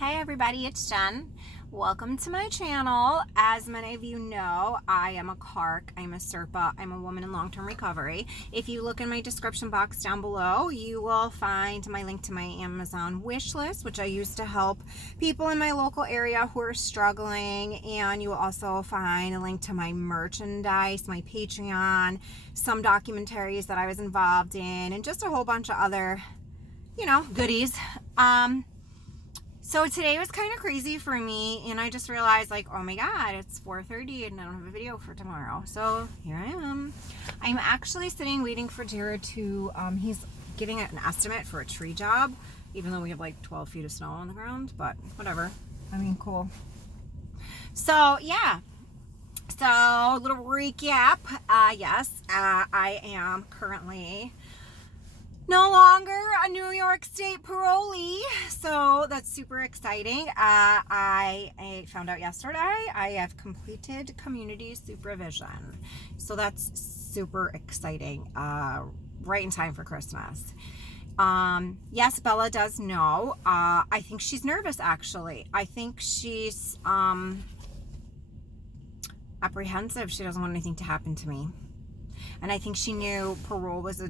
Hey everybody, it's Jen. Welcome to my channel. As many of you know, I am a CARC, I'm a CRPA, I'm a woman in long-term recovery. If you look in my description box down below, you will find my link to my Amazon wish list, which I use to help people in my local area who are struggling. And you will also find a link to my merchandise, my Patreon, some documentaries that I was involved in, and just a whole bunch of other, goodies. So today was kind of crazy for me, and I just realized, like, oh my god, it's 4:30 and I don't have a video for tomorrow. So here I am. I'm actually sitting waiting for Jared to, he's getting an estimate for a tree job, even though we have like 12 feet of snow on the ground, but whatever. I mean, cool. So yeah. So a little recap. Yes, I am currently no longer a New York State parolee, so that's super exciting. I found out yesterday I have completed community supervision, so that's super exciting, right in time for Christmas. Yes, Bella does know. I think she's nervous, actually. I think she's apprehensive. She doesn't want anything to happen to me, and I think she knew parole was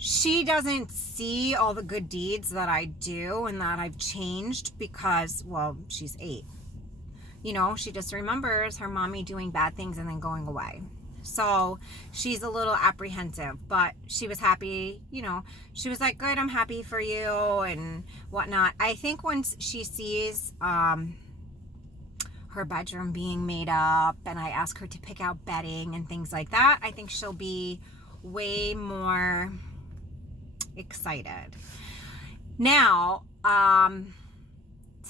she doesn't see all the good deeds that I do and that I've changed because, well, she's 8. She just remembers her mommy doing bad things and then going away. So she's a little apprehensive, but she was happy. She was like, good, I'm happy for you and whatnot. I think once she sees her bedroom being made up and I ask her to pick out bedding and things like that, I think she'll be way more excited. Now,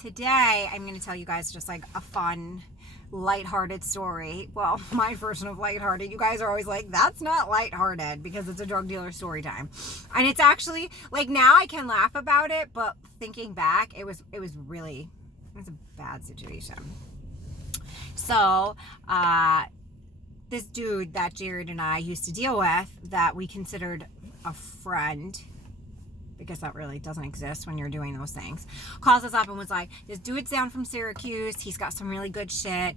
today I'm going to tell you guys just like a fun, lighthearted story. Well, my version of lighthearted. You guys are always like, that's not lighthearted because it's a drug dealer story time. And it's actually like, now I can laugh about it, but thinking back, it was a bad situation. So, this dude that Jared and I used to deal with, that we considered a friend, because that really doesn't exist when you're doing those things, calls us up and was like, this dude's down from Syracuse. He's got some really good shit.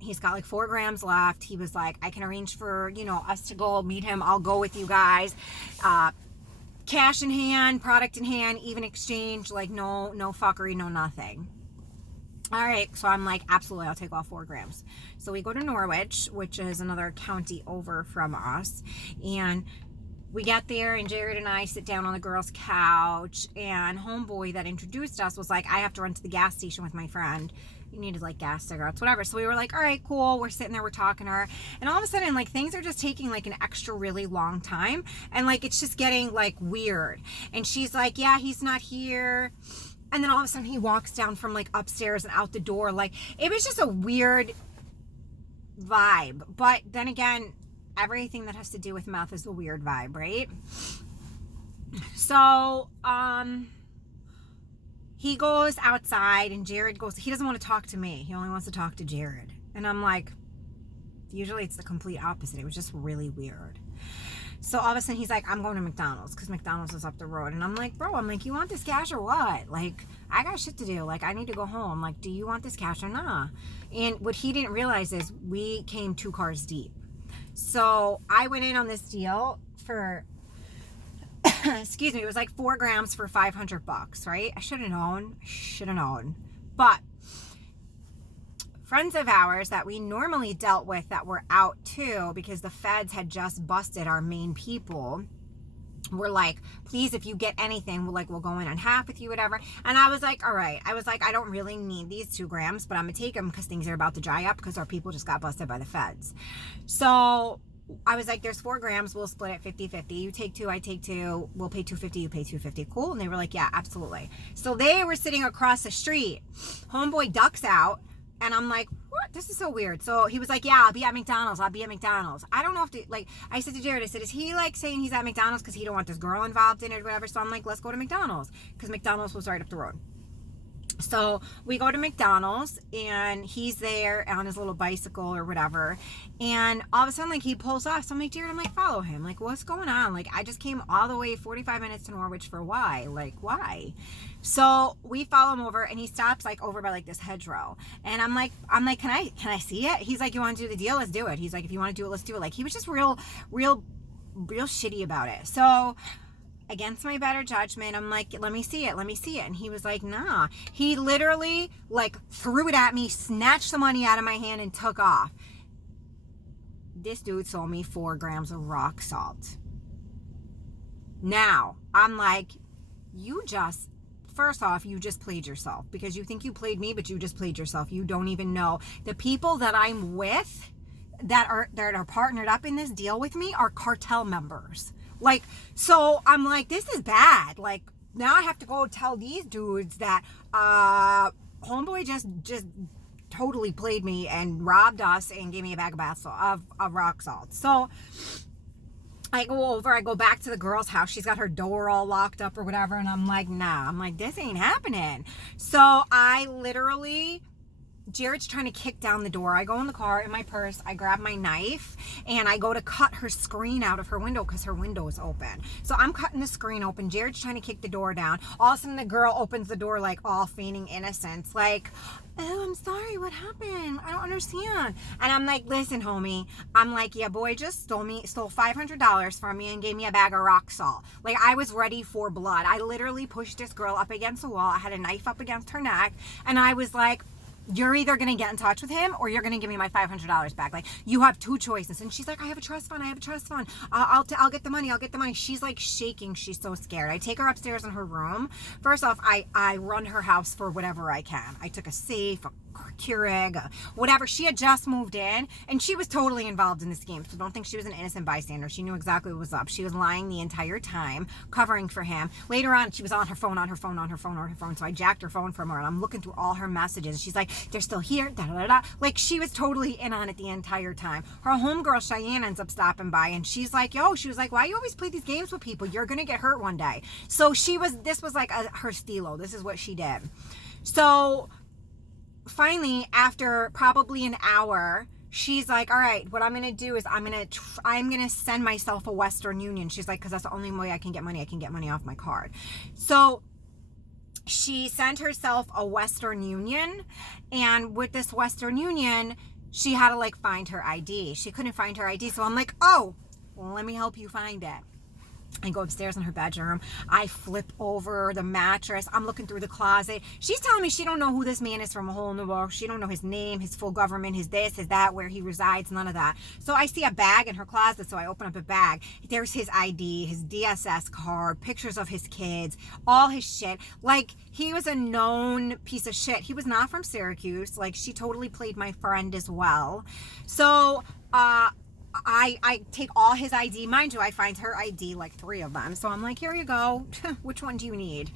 He's got like 4 grams left. He was like, I can arrange for, us to go meet him. I'll go with you guys. Cash in hand, product in hand, even exchange, like no fuckery, no nothing. All right, so I'm like, absolutely, I'll take all 4 grams. So we go to Norwich, which is another county over from us, and we get there, and Jared and I sit down on the girls' couch, and homeboy that introduced us was like, I have to run to the gas station with my friend. You needed like gas, cigarettes, whatever. So we were like, all right, cool. We're sitting there, we're talking to her, and all of a sudden, like, things are just taking like an extra really long time, and like it's just getting like weird. And she's like, yeah, he's not here. And then all of a sudden he walks down from like upstairs and out the door. Like, it was just a weird vibe. But then again, everything that has to do with meth is a weird vibe, right? So, he goes outside and Jared goes, he doesn't want to talk to me. He only wants to talk to Jared. And I'm like, usually it's the complete opposite. It was just really weird. So all of a sudden he's like, I'm going to McDonald's because McDonald's is up the road. And I'm like, bro, you want this cash or what? Like, I got shit to do. Like, I need to go home. Like, do you want this cash or not? And what he didn't realize is we came 2 cars deep. So I went in on this deal for, excuse me, it was like 4 grams for $500, right? I should have known. But friends of ours that we normally dealt with that were out too, because the feds had just busted our main people, were like, please, if you get anything, we'll go in on half with you, whatever. And I was like, all right. I was like, I don't really need these 2 grams, but I'm gonna take them because things are about to dry up because our people just got busted by the feds. So I was like, there's 4 grams, we'll split it 50-50. You take 2, I take 2, we'll pay $250, you pay $250. Cool. And they were like, yeah, absolutely. So they were sitting across the street. Homeboy ducks out. And I'm like, what? This is so weird. So he was like, yeah, I'll be at McDonald's. I don't know if I said to Jared, I said, is he like saying he's at McDonald's because he don't want this girl involved in it or whatever? So I'm like, let's go to McDonald's because McDonald's was right up the road. So we go to McDonald's and he's there on his little bicycle or whatever. And all of a sudden, like, he pulls off. So I'm like, Jared, I'm like, follow him. Like, what's going on? Like, I just came all the way 45 minutes to Norwich for why? Like, why? So we follow him over and he stops like over by like this hedgerow. And I'm like, can I see it? He's like, you want to do the deal? Let's do it. He's like, if you want to do it, let's do it. Like, he was just real shitty about it. So against my better judgment, I'm like, let me see it. And he was like, nah. He literally like threw it at me, snatched the money out of my hand and took off. This dude sold me 4 grams of rock salt. Now, I'm like, first off, you just played yourself, because you think you played me, but you just played yourself. You don't even know. The people that I'm with that are partnered up in this deal with me are cartel members. Like, so I'm like, this is bad. Like, now I have to go tell these dudes that homeboy just totally played me and robbed us and gave me a bag of bath salt, of rock salt. So I go back to the girl's house. She's got her door all locked up or whatever. And I'm like, nah. I'm like, this ain't happening. So I literally, Jared's trying to kick down the door. I go in the car, in my purse, I grab my knife, and I go to cut her screen out of her window because her window is open. So I'm cutting the screen open. Jared's trying to kick the door down. All of a sudden, the girl opens the door, like, all feigning innocence. Like, oh, I'm sorry, what happened? I don't understand. And I'm like, listen, homie. I'm like, yeah, boy just stole $500 from me and gave me a bag of rock salt. Like, I was ready for blood. I literally pushed this girl up against the wall. I had a knife up against her neck, and I was like, you're either going to get in touch with him or you're going to give me my $500 back. Like, you have 2 choices. And she's like, I have a trust fund. I'll get the money. She's like shaking. She's so scared. I take her upstairs in her room. First off, I run her house for whatever I can. I took a safe, a Keurig, whatever. She had just moved in and she was totally involved in the scheme. So don't think she was an innocent bystander. She knew exactly what was up. She was lying the entire time, covering for him. Later on, she was on her phone. So I jacked her phone from her and I'm looking through all her messages. She's like, they're still here. Da, da, da, da. Like, she was totally in on it the entire time. Her homegirl Cheyenne ends up stopping by and she's like, she was like, why you always play these games with people? You're going to get hurt one day. So this was like her stilo. This is what she did. So finally, after probably an hour, she's like, all right, what I'm going to do is I'm going to send myself a Western Union. She's like, because that's the only way I can get money. I can get money off my card. So she sent herself a Western Union. And with this Western Union, she had to like find her ID. She couldn't find her ID. So I'm like, well, let me help you find it. I go upstairs in her bedroom. I flip over the mattress. I'm looking through the closet. She's telling me she don't know who this man is from a hole in the wall. She don't know his name, his full government, his this, his that, where he resides, none of that. So I see a bag in her closet, so I open up a bag. There's his ID, his DSS card, pictures of his kids, all his shit. Like, he was a known piece of shit. He was not from Syracuse. Like, she totally played my friend as well. So, I take all his ID. Mind you, I find her ID, like 3 of them. So I'm like, here you go. Which one do you need?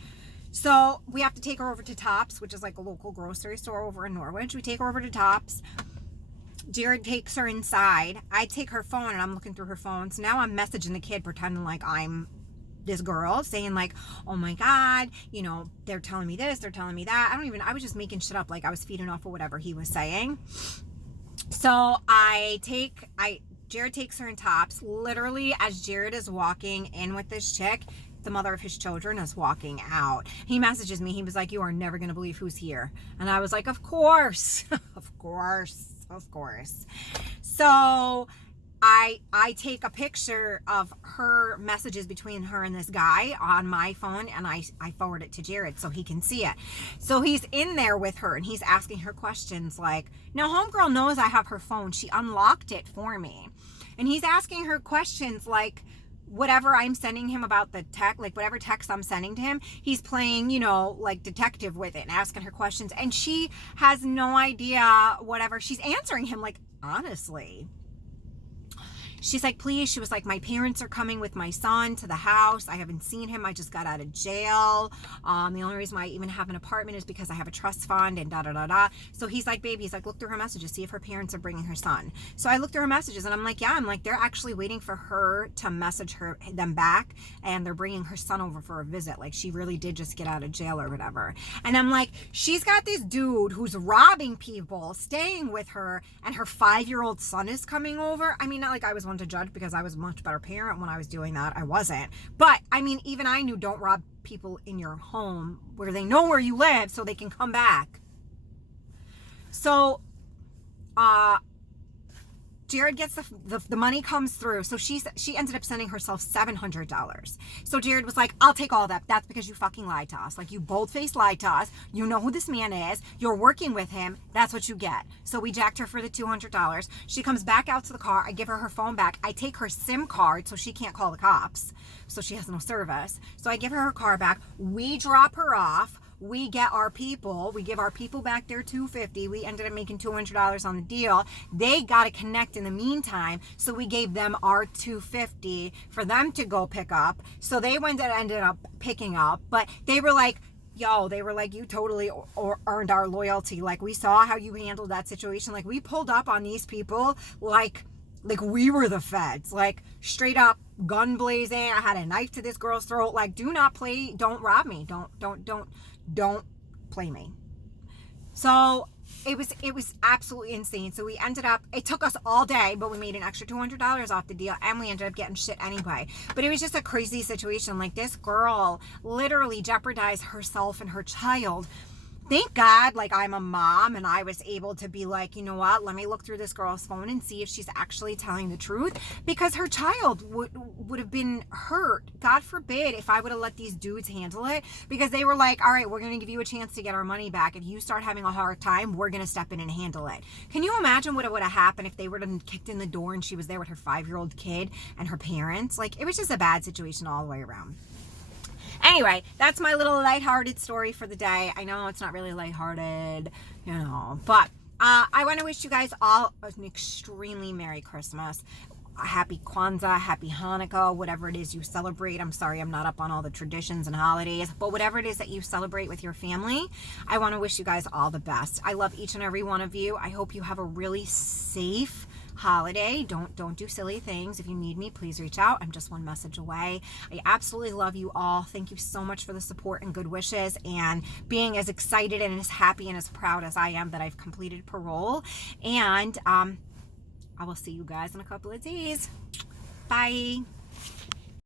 So we have to take her over to Tops, which is like a local grocery store over in Norwich. We take her over to Tops. Jared takes her inside. I take her phone and I'm looking through her phone. So now I'm messaging the kid, pretending like I'm this girl, saying like, oh my God, they're telling me this, they're telling me that. I was just making shit up. Like, I was feeding off of whatever he was saying. So Jared takes her in Tops. Literally, as Jared is walking in with this chick, the mother of his children is walking out. He messages me. He was like, you are never going to believe who's here. And I was like, of course. Of course. So I take a picture of her messages between her and this guy on my phone, and I forward it to Jared so he can see it. So he's in there with her, and he's asking her questions like, now homegirl knows I have her phone. She unlocked it for me. And he's asking her questions like, whatever I'm sending him about the tech, like whatever text I'm sending to him, he's playing, like detective with it and asking her questions. And she has no idea whatever she's answering him, like, honestly. she's like, please, she was like, my parents are coming with my son to the house. I haven't seen him. I just got out of jail. The only reason why I even have an apartment is because I have a trust fund and da da da da. So he's like, baby, he's like, look through her messages, see if her parents are bringing her son. So I looked through her messages and I'm like, yeah, I'm like, they're actually waiting for her to message them back, and they're bringing her son over for a visit. Like, she really did just get out of jail or whatever. And I'm like, she's got this dude who's robbing people staying with her, and her 5-year-old son is coming over. I mean, not like I was one to judge, because I was a much better parent when I was doing that. I wasn't. But I mean, even I knew, don't rob people in your home where they know where you live so they can come back. So Jared gets the money comes through. So she ended up sending herself $700. So Jared was like, I'll take all that. That's because you fucking lied to us. Like, you bold-faced lied to us. You know who this man is. You're working with him. That's what you get. So we jacked her for the $200. She comes back out to the car. I give her phone back. I take her SIM card so she can't call the cops. So she has no service. So I give her car back. We drop her off. We get our people. We give our people back their $250. We ended up making $200 on the deal. They got to connect in the meantime, so we gave them our $250 for them to go pick up. So they ended up picking up, but they were like, yo, they were like, you totally earned our loyalty. Like, we saw how you handled that situation. Like, we pulled up on these people like we were the feds, like, straight up gun blazing. I had a knife to this girl's throat. Like, do not play, don't rob me. Don't play me. So it was absolutely insane. So we ended up, it took us all day, but we made an extra $200 off the deal, and we ended up getting shit anyway. But it was just a crazy situation. Like, this girl literally jeopardized herself and her child. Thank God, like, I'm a mom, and I was able to be like, you know what, let me look through this girl's phone and see if she's actually telling the truth, because her child would have been hurt. God forbid if I would have let these dudes handle it, because they were like, all right, we're going to give you a chance to get our money back. If you start having a hard time, we're going to step in and handle it. Can you imagine what would have happened if they would have kicked in the door and she was there with her 5-year-old kid and her parents? Like, it was just a bad situation all the way around. Anyway, that's my little lighthearted story for the day. I know it's not really lighthearted, you know, but I want to wish you guys all an extremely Merry Christmas. A happy Kwanzaa, happy Hanukkah, whatever it is you celebrate. I'm sorry I'm not up on all the traditions and holidays, but whatever it is that you celebrate with your family, I want to wish you guys all the best. I love each and every one of you. I hope you have a really safe holiday. Don't do silly things. If you need me, please reach out. I'm just one message away. I absolutely love you all. Thank you so much for the support and good wishes, and being as excited and as happy and as proud as I am that I've completed parole. And I will see you guys in a couple of days. Bye.